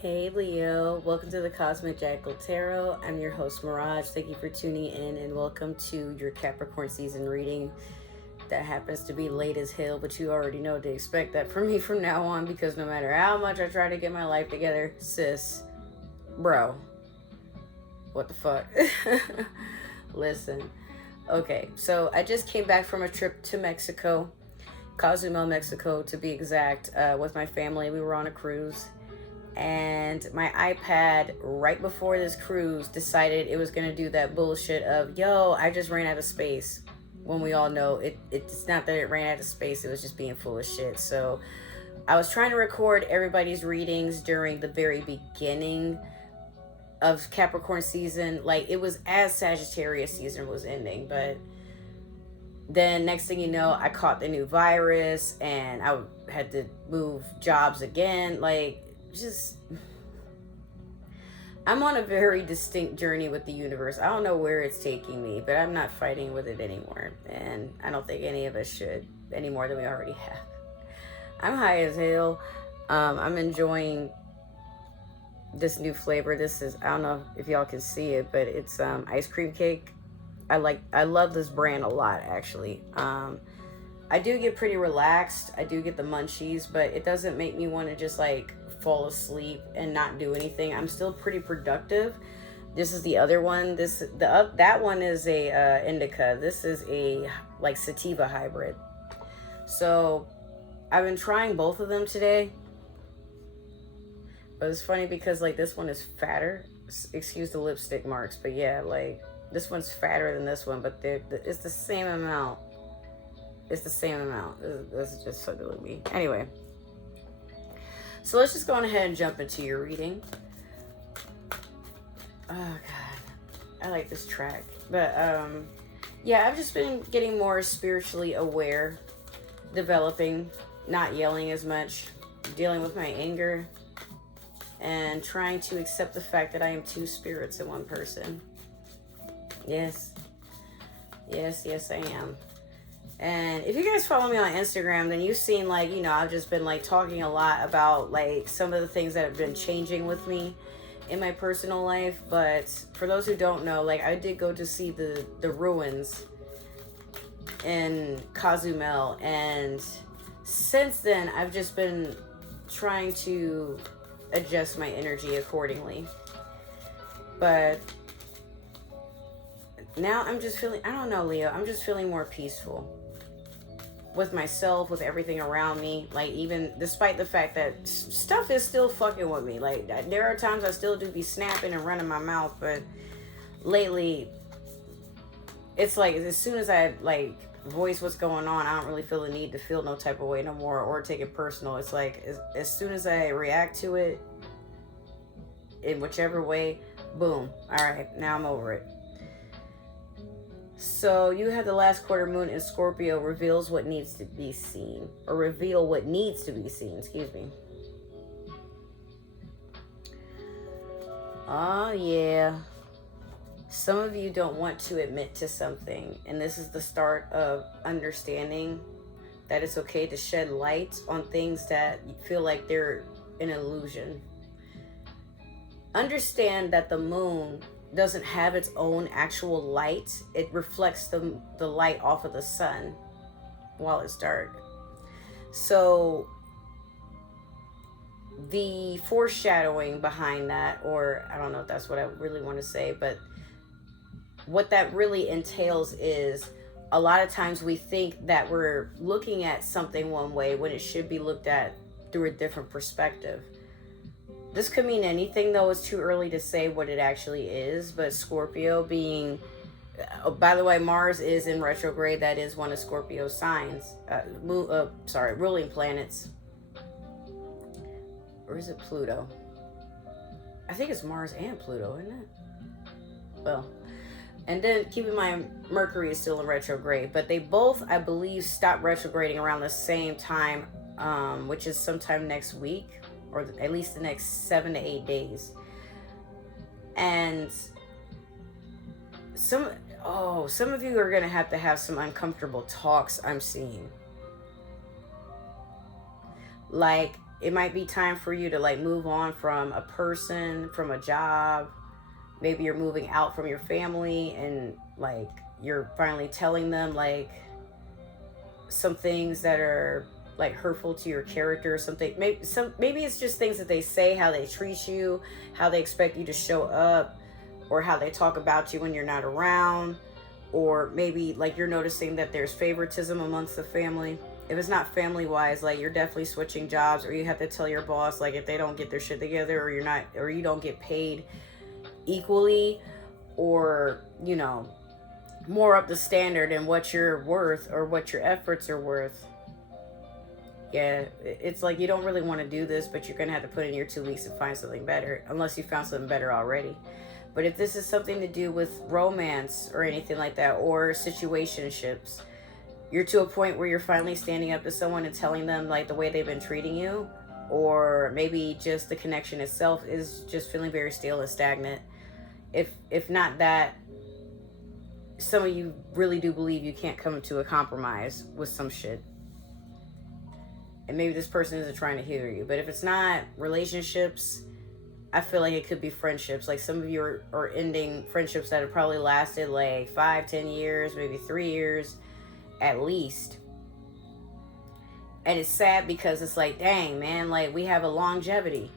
Hey Leo, welcome to the Cosmic Jackal Tarot. I'm your host Mirage. Thank you for tuning in and welcome to your Capricorn season reading that happens to be late as hell, but you already know to expect that from me from now on because no matter how much I try to get my life together, sis, bro, what the fuck? Listen, okay, so I just came back from a trip to Mexico, Cozumel, Mexico to be exact, with my family. We were on a cruise. And my iPad, right before this cruise, decided it was going to do that bullshit of, yo, I just ran out of space. When we all know it's not that it ran out of space, it was just being full of shit. So I was trying to record everybody's readings during the very beginning of Capricorn season. Like, it was as Sagittarius season was ending. But then next thing you know, I caught the new virus and I had to move jobs again. Like, just I'm on a very distinct journey with the universe. I don't know where it's taking me, but I'm not fighting with it anymore, and I don't think any of us should any more than we already have. I'm high as hell. I'm enjoying this new flavor. This is, I don't know if y'all can see it, but it's ice cream cake. I love this brand a lot, actually. I do get pretty relaxed. I do get the munchies, but it doesn't make me want to just like fall asleep and not do anything. I'm still pretty productive. This is the other one. That one is a indica. This is a like sativa hybrid. So I've been trying both of them today. But it's funny because like this one is fatter. Excuse the lipstick marks, but yeah, like this one's fatter than this one, but it's the same amount. It's the same amount. This is just fucking with me. Anyway. So let's just go on ahead and jump into your reading. Oh, God. I like this track. But, yeah, I've just been getting more spiritually aware, developing, not yelling as much, dealing with my anger, and trying to accept the fact that I am two spirits in one person. Yes. Yes, I am. And if you guys follow me on Instagram, then you've seen, like, you know, I've just been, like, talking a lot about, like, some of the things that have been changing with me in my personal life. But for those who don't know, like, I did go to see the ruins in Cozumel. And since then, I've just been trying to adjust my energy accordingly. But now I'm just feeling, I don't know, Leo, I'm just feeling more peaceful. With myself, with everything around me, like even despite the fact that stuff is still fucking with me, like there are times I still do be snapping and running my mouth, but lately it's like as soon as I like voice what's going on, I don't really feel the need to feel no type of way no more or take it personal. It's like as soon as I react to it in whichever way, boom, all right, now I'm over it. So you have the last quarter moon in Scorpio reveals what needs to be seen. Or reveal what needs to be seen. Excuse me. Oh, yeah. Some of you don't want to admit to something. And this is the start of understanding that it's okay to shed light on things that feel like they're an illusion. Understand that the moon doesn't have its own actual light. It reflects the light off of the sun while it's dark. So the foreshadowing behind that, or I don't know if that's what I really want to say, but what that really entails is a lot of times we think that we're looking at something one way when it should be looked at through a different perspective. This could mean anything, though. It's too early to say what it actually is. But Scorpio being... by the way, Mars is in retrograde. That is one of Scorpio's signs. Ruling planets. Or is it Pluto? I think it's Mars and Pluto, isn't it? Well, and then keep in mind, Mercury is still in retrograde. But they both, I believe, stop retrograding around the same time, which is sometime next week. Or at least the next 7 to 8 days. And some of you are going to have some uncomfortable talks, I'm seeing. Like, it might be time for you to like move on from a person, from a job. Maybe you're moving out from your family and like you're finally telling them like some things that are like hurtful to your character or something. Maybe it's just things that they say, how they treat you, how they expect you to show up, or how they talk about you when you're not around. Or maybe like you're noticing that there's favoritism amongst the family. If it's not family wise, like you're definitely switching jobs, or you have to tell your boss like if they don't get their shit together, or you don't get paid equally, or you know, more up the standard and what you're worth or what your efforts are worth. Yeah, it's like you don't really want to do this, but you're gonna have to put in your 2 weeks to find something better, unless you found something better already. But if this is something to do with romance or anything like that, or situationships, you're to a point where you're finally standing up to someone and telling them like the way they've been treating you, or maybe just the connection itself is just feeling very stale and stagnant. If not that, some of you really do believe you can't come to a compromise with some shit. And maybe this person isn't trying to hear you. But if it's not relationships, I feel like it could be friendships. Like some of you are ending friendships that have probably lasted like 5-10 years, maybe 3 years at least. And it's sad because it's like, dang, man, like we have a longevity.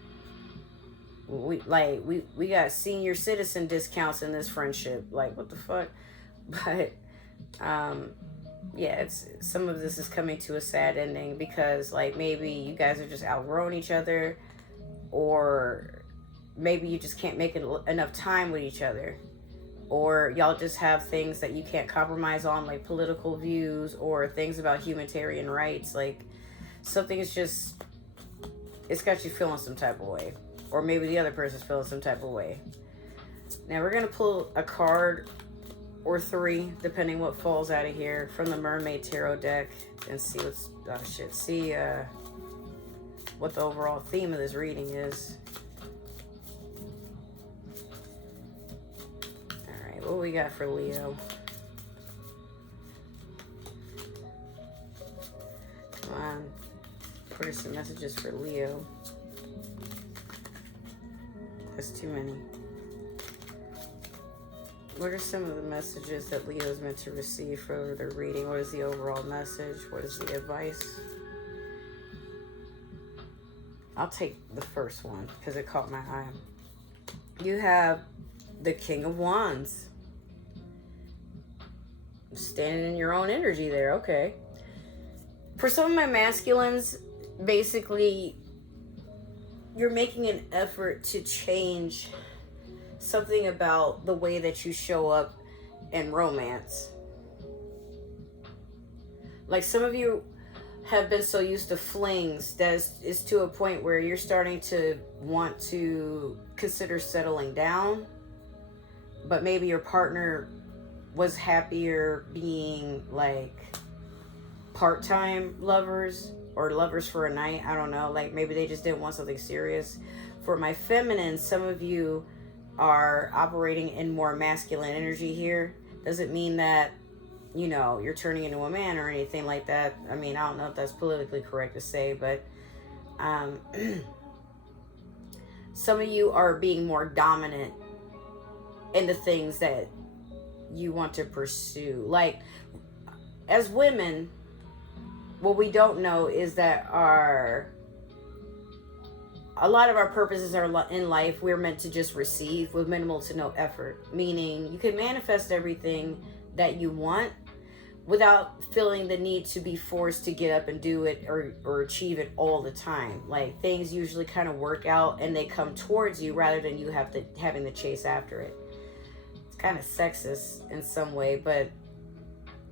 We got senior citizen discounts in this friendship. Like, what the fuck? But yeah, it's some of this is coming to a sad ending because like maybe you guys are just outgrowing each other, or maybe you just can't make enough time with each other, or y'all just have things that you can't compromise on, like political views or things about humanitarian rights. Like something is just, it's got you feeling some type of way, or maybe the other person's feeling some type of way. Now we're gonna pull a card or 3, depending what falls out of here, from the Mermaid Tarot deck, and see what the overall theme of this reading is. All right, what we got for Leo? Come on, what are some messages for Leo? That's too many. What are some of the messages that Leo is meant to receive for their reading? What is the overall message? What is the advice? I'll take the first one because it caught my eye. You have the King of Wands. Standing in your own energy there, okay. For some of my masculines, basically, you're making an effort to change something about the way that you show up in romance. Like some of you have been so used to flings that it's to a point where you're starting to want to consider settling down, but maybe your partner was happier being like part-time lovers or lovers for a night. I don't know, like maybe they just didn't want something serious. For my feminine, some of you are operating in more masculine energy here. Doesn't mean that, you know, you're turning into a man or anything like that. I mean, I don't know if that's politically correct to say, but some of you are being more dominant in the things that you want to pursue. Like, as women, what we don't know is that a lot of our purposes are in life, we're meant to just receive with minimal to no effort. Meaning you can manifest everything that you want without feeling the need to be forced to get up and do it or achieve it all the time. Like things usually kind of work out and they come towards you rather than you having to chase after it. It's kind of sexist in some way, but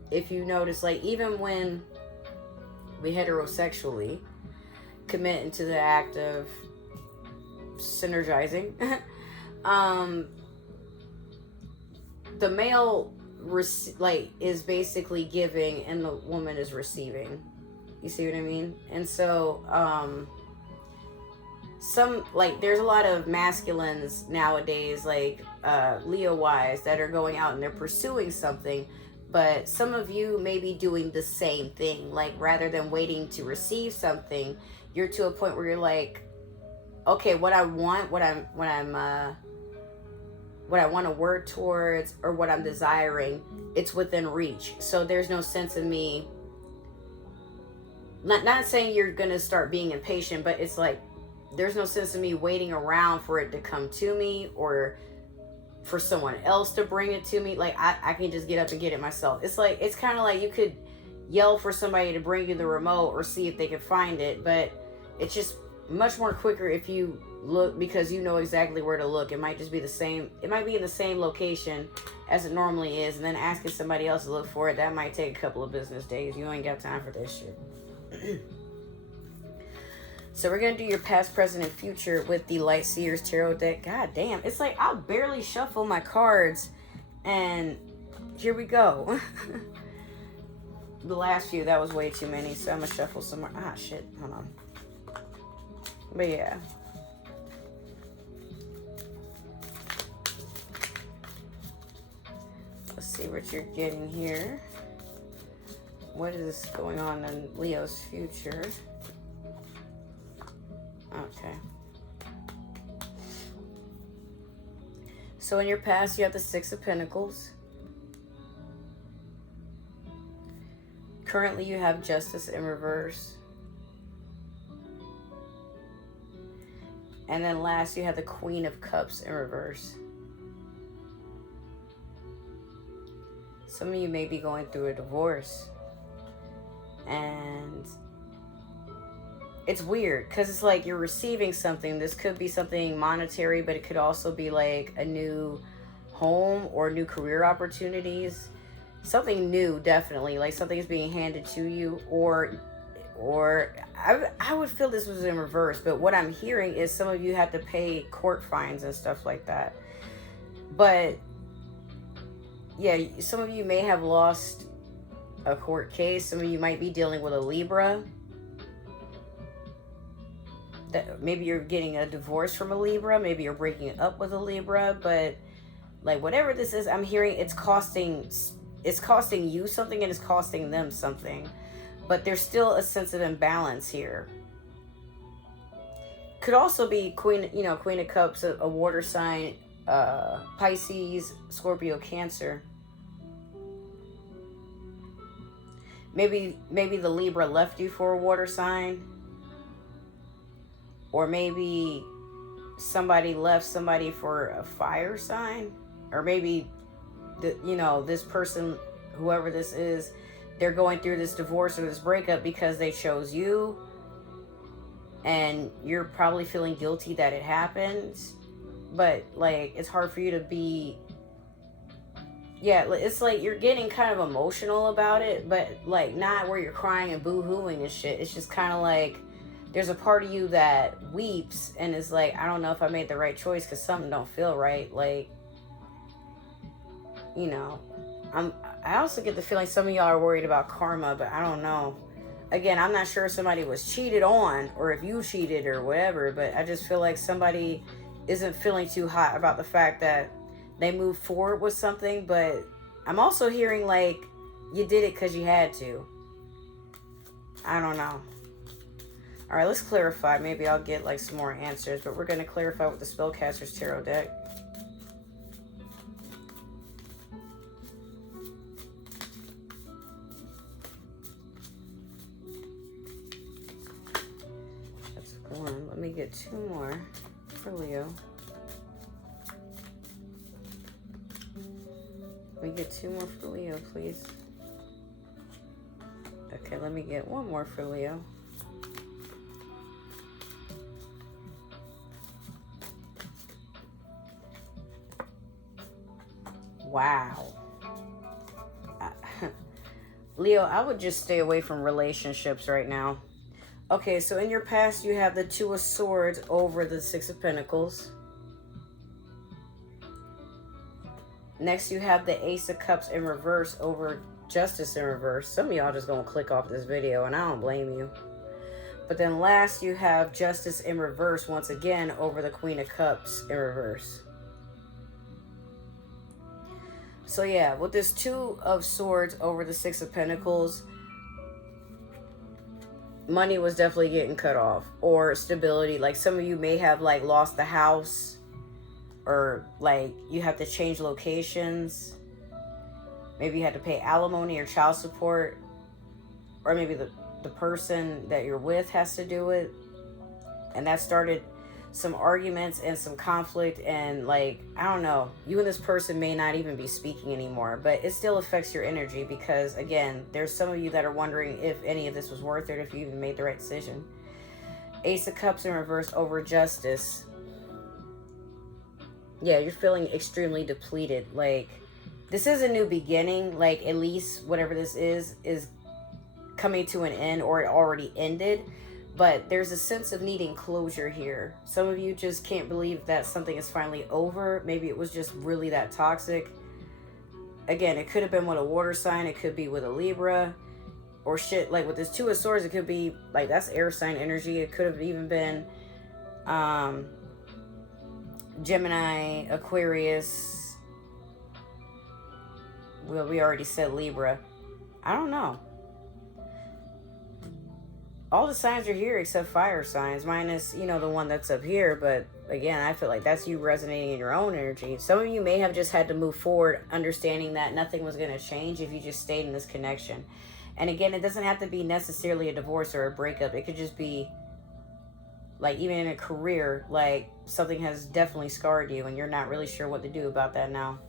if you notice, like even when we heterosexually commit into the act of synergizing, the male is basically giving and the woman is receiving. You see what I mean? And so there's a lot of masculines nowadays, like Leo wise, that are going out and they're pursuing something, but some of you may be doing the same thing. Like rather than waiting to receive something, you're to a point where you're like, okay, what I want, what I want to work towards, or what I'm desiring, it's within reach. So there's no sense in me, not saying you're going to start being impatient, but it's like, there's no sense in me waiting around for it to come to me, or for someone else to bring it to me. Like, I can just get up and get it myself. It's like, it's kind of like you could yell for somebody to bring you the remote or see if they can find it, but it's just much more quicker if you look, because you know exactly where to look. It might just be the same, it might be in the same location as it normally is, and then asking somebody else to look for it, that might take a couple of business days. You ain't got time for this shit. So we're going to do your past, present, and future with the Light Seers Tarot deck. God damn. It's like I'll barely shuffle my cards. And here we go. The last few, that was way too many. So I'm going to shuffle some more. Ah, shit. Hold on. But yeah. Let's see what you're getting here. What is going on in Leo's future? Okay. So in your past, you have the Six of Pentacles. Currently, you have Justice in reverse. And then last, you have the Queen of Cups in reverse. Some of you may be going through a divorce. And it's weird because it's like you're receiving something. This could be something monetary, but it could also be like a new home or new career opportunities. Something new, definitely. Like something's being handed to you, or I would feel this was in reverse, but what I'm hearing is some of you have to pay court fines and stuff like that. But yeah, some of you may have lost a court case. Some of you might be dealing with a Libra. That maybe you're getting a divorce from a Libra, maybe you're breaking up with a Libra, but like whatever this is, I'm hearing it's costing you something and it's costing them something. But there's still a sense of imbalance here. Could also be Queen of Cups, a water sign, Pisces, Scorpio, Cancer. Maybe the Libra left you for a water sign. Or maybe somebody left somebody for a fire sign. Or maybe, this person, whoever this is, they're going through this divorce or this breakup because they chose you. And you're probably feeling guilty that it happened. But, like, it's hard for you to be... Yeah, it's like you're getting kind of emotional about it. But, like, not where you're crying and boo-hooing and shit. It's just kind of like... There's a part of you that weeps and is like, I don't know if I made the right choice because something don't feel right. Like, I also get the feeling some of y'all are worried about karma, but I don't know. Again, I'm not sure if somebody was cheated on or if you cheated or whatever, but I just feel like somebody isn't feeling too hot about the fact that they moved forward with something. But I'm also hearing like you did it because you had to. I don't know. All right, let's clarify. Maybe I'll get like some more answers, but we're going to clarify with the Spellcaster's Tarot deck. That's one. Let me get two more for Leo. Let me get two more for Leo, please. Okay, let me get one more for Leo. Wow. Leo, I would just stay away from relationships right now. Okay, so in your past, you have the Two of Swords over the Six of Pentacles. Next, you have the Ace of Cups in reverse over Justice in reverse. Some of y'all just gonna click off this video, and I don't blame you. But then last, you have Justice in reverse once again over the Queen of Cups in reverse. So yeah, with this Two of Swords over the Six of Pentacles, money was definitely getting cut off, or stability. Like some of you may have like lost the house, or like you have to change locations. Maybe you had to pay alimony or child support, or maybe the person that you're with has to do it, and that started some arguments and some conflict, and like, I don't know, you and this person may not even be speaking anymore, but it still affects your energy, because again, there's some of you that are wondering if any of this was worth it, if you even made the right decision. Ace of Cups in reverse over Justice. Yeah, you're feeling extremely depleted. Like, this is a new beginning. Like, at least whatever this is coming to an end, or it already ended. But there's a sense of needing closure here. Some of you just can't believe that something is finally over. Maybe it was just really that toxic. Again, it could have been with a water sign. It could be with a Libra. Or shit, like with this Two of Swords, it could be, like, that's air sign energy. It could have even been Gemini, Aquarius. Well, we already said Libra. I don't know. All the signs are here except fire signs, minus, you know, the one that's up here. But again, I feel like that's you resonating in your own energy. Some of you may have just had to move forward, understanding that nothing was going to change if you just stayed in this connection. And again, it doesn't have to be necessarily a divorce or a breakup. It could just be, like, even in a career, like, something has definitely scarred you and you're not really sure what to do about that now.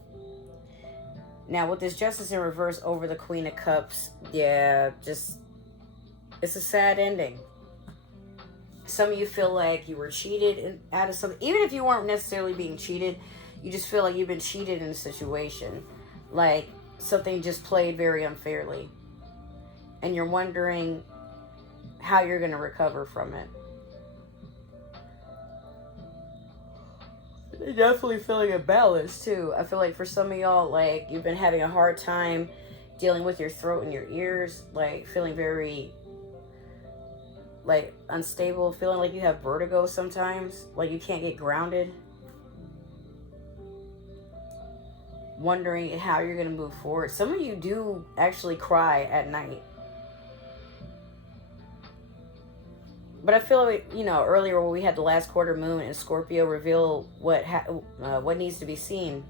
Now, with this Justice in reverse over the Queen of Cups, yeah, just... it's a sad ending. Some of you feel like you were cheated out of something. Even if you weren't necessarily being cheated, you just feel like you've been cheated in a situation. Like something just played very unfairly. And you're wondering how you're going to recover from it. You're definitely feeling imbalanced too. I feel like for some of y'all, like, you've been having a hard time dealing with your throat and your ears. Like feeling very... like unstable, feeling like you have vertigo sometimes, like you can't get grounded, wondering how you're going to move forward. Some of you do actually cry at night, but I feel like, you know, earlier when we had the last quarter moon and Scorpio reveal what needs to be seen,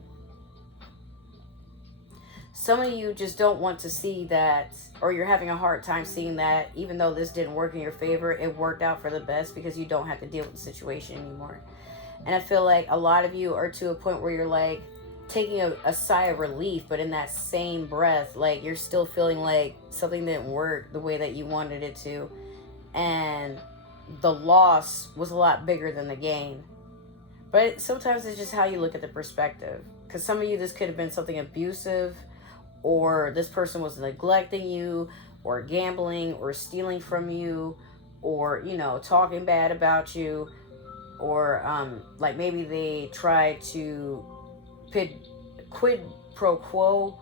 some of you just don't want to see that, or you're having a hard time seeing that even though this didn't work in your favor, it worked out for the best because you don't have to deal with the situation anymore. And I feel like a lot of you are to a point where you're like taking a sigh of relief, but in that same breath, like you're still feeling like something didn't work the way that you wanted it to. And the loss was a lot bigger than the gain. But sometimes it's just how you look at the perspective. Because some of you, this could have been something abusive, or this person was neglecting you, or gambling, or stealing from you, or, you know, talking bad about you, or like maybe they tried to quid pro quo,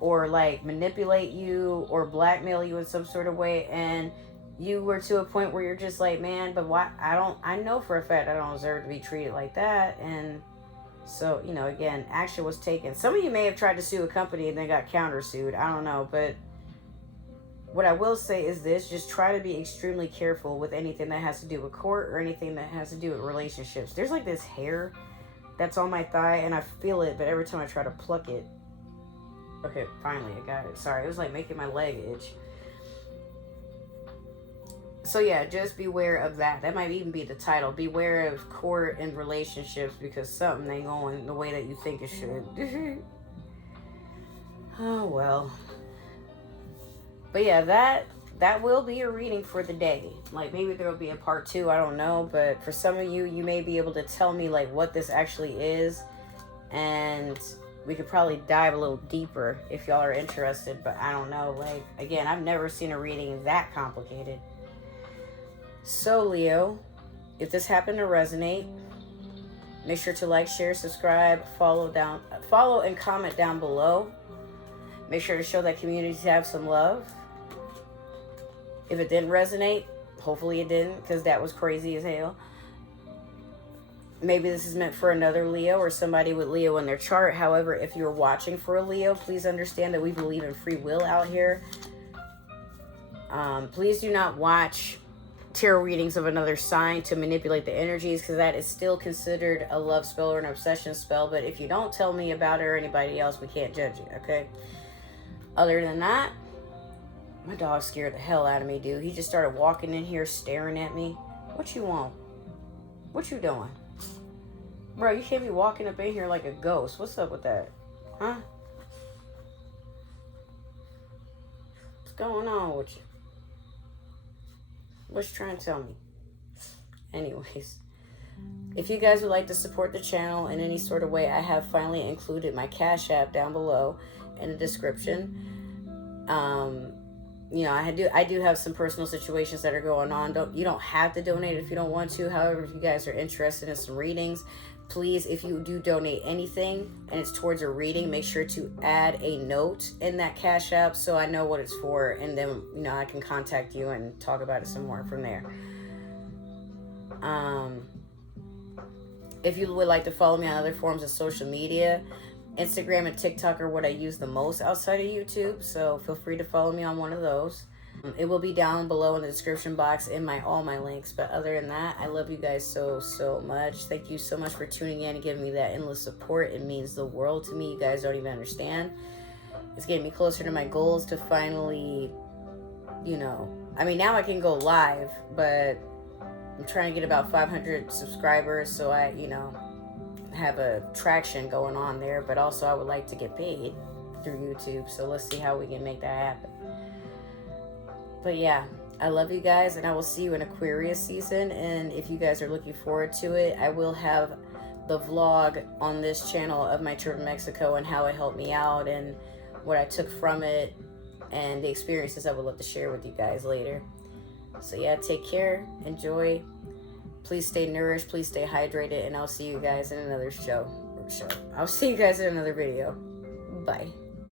or like manipulate you or blackmail you in some sort of way, and you were to a point where you're just like, man, but why? I know for a fact I don't deserve to be treated like that. And so, you know, again, action was taken. Some of you may have tried to sue a company and then got countersued. I don't know. But what I will say is this: just try to be extremely careful with anything that has to do with court or anything that has to do with relationships. There's like this hair that's on my thigh and I feel it, but every time I try to pluck it. Okay, finally I got it. Sorry, it was like making my leg itch. So yeah, just beware of that. That might even be the title. Beware of court and relationships, because something ain't going the way that you think it should. Oh well. But yeah, that will be a reading for the day. Like maybe there will be a part 2, I don't know. But for some of you, you may be able to tell me like what this actually is. And we could probably dive a little deeper if y'all are interested. But I don't know. Like, again, I've never seen a reading that complicated. So Leo, if this happened to resonate, make sure to like, share, subscribe, follow and comment down below. Make sure to show that community tab some love. If it didn't resonate, hopefully it didn't, because that was crazy as hell. Maybe this is meant for another Leo or somebody with Leo in their chart. However, if you're watching for a Leo, please understand that we believe in free will out here. Please do not watch tarot readings of another sign to manipulate the energies, because that is still considered a love spell or an obsession spell. But if you don't tell me about it or anybody else, we can't judge it, okay? Other than that, my dog scared the hell out of me, dude. He just started walking in here staring at me. What you want? What you doing? Bro, you can't be walking up in here like a ghost. What's up with that? Huh? What's going on with you? What you trying to tell me? Anyways, if you guys would like to support the channel in any sort of way, I have finally included my Cash App down below in the description. You know, I do have some personal situations that are going on. You don't have to donate if you don't want to. However, if you guys are interested in some readings, please, if you do donate anything and it's towards a reading, make sure to add a note in that Cash App so I know what it's for, and then, you know, I can contact you and talk about it some more from there. If you would like to follow me on other forms of social media, Instagram and TikTok are what I use the most outside of YouTube, so feel free to follow me on one of those. It will be down below in the description box in all my links. But other than that, I love you guys so much. Thank you so much for tuning in and giving me that endless support. It means the world to me. You guys don't even understand. It's getting me closer to my goals to finally, you know, I mean, now I can go live, but I'm trying to get about 500 subscribers, so I, you know, have a traction going on there. But also I would like to get paid through YouTube, so let's see how we can make that happen. But yeah, I love you guys, and I will see you in Aquarius season. And if you guys are looking forward to it, I will have the vlog on this channel of my trip to Mexico and how it helped me out and what I took from it and the experiences I would love to share with you guys later. So yeah, take care, enjoy, please stay nourished, please stay hydrated, and I'll see you guys in another show. I'll see you guys in another video. Bye.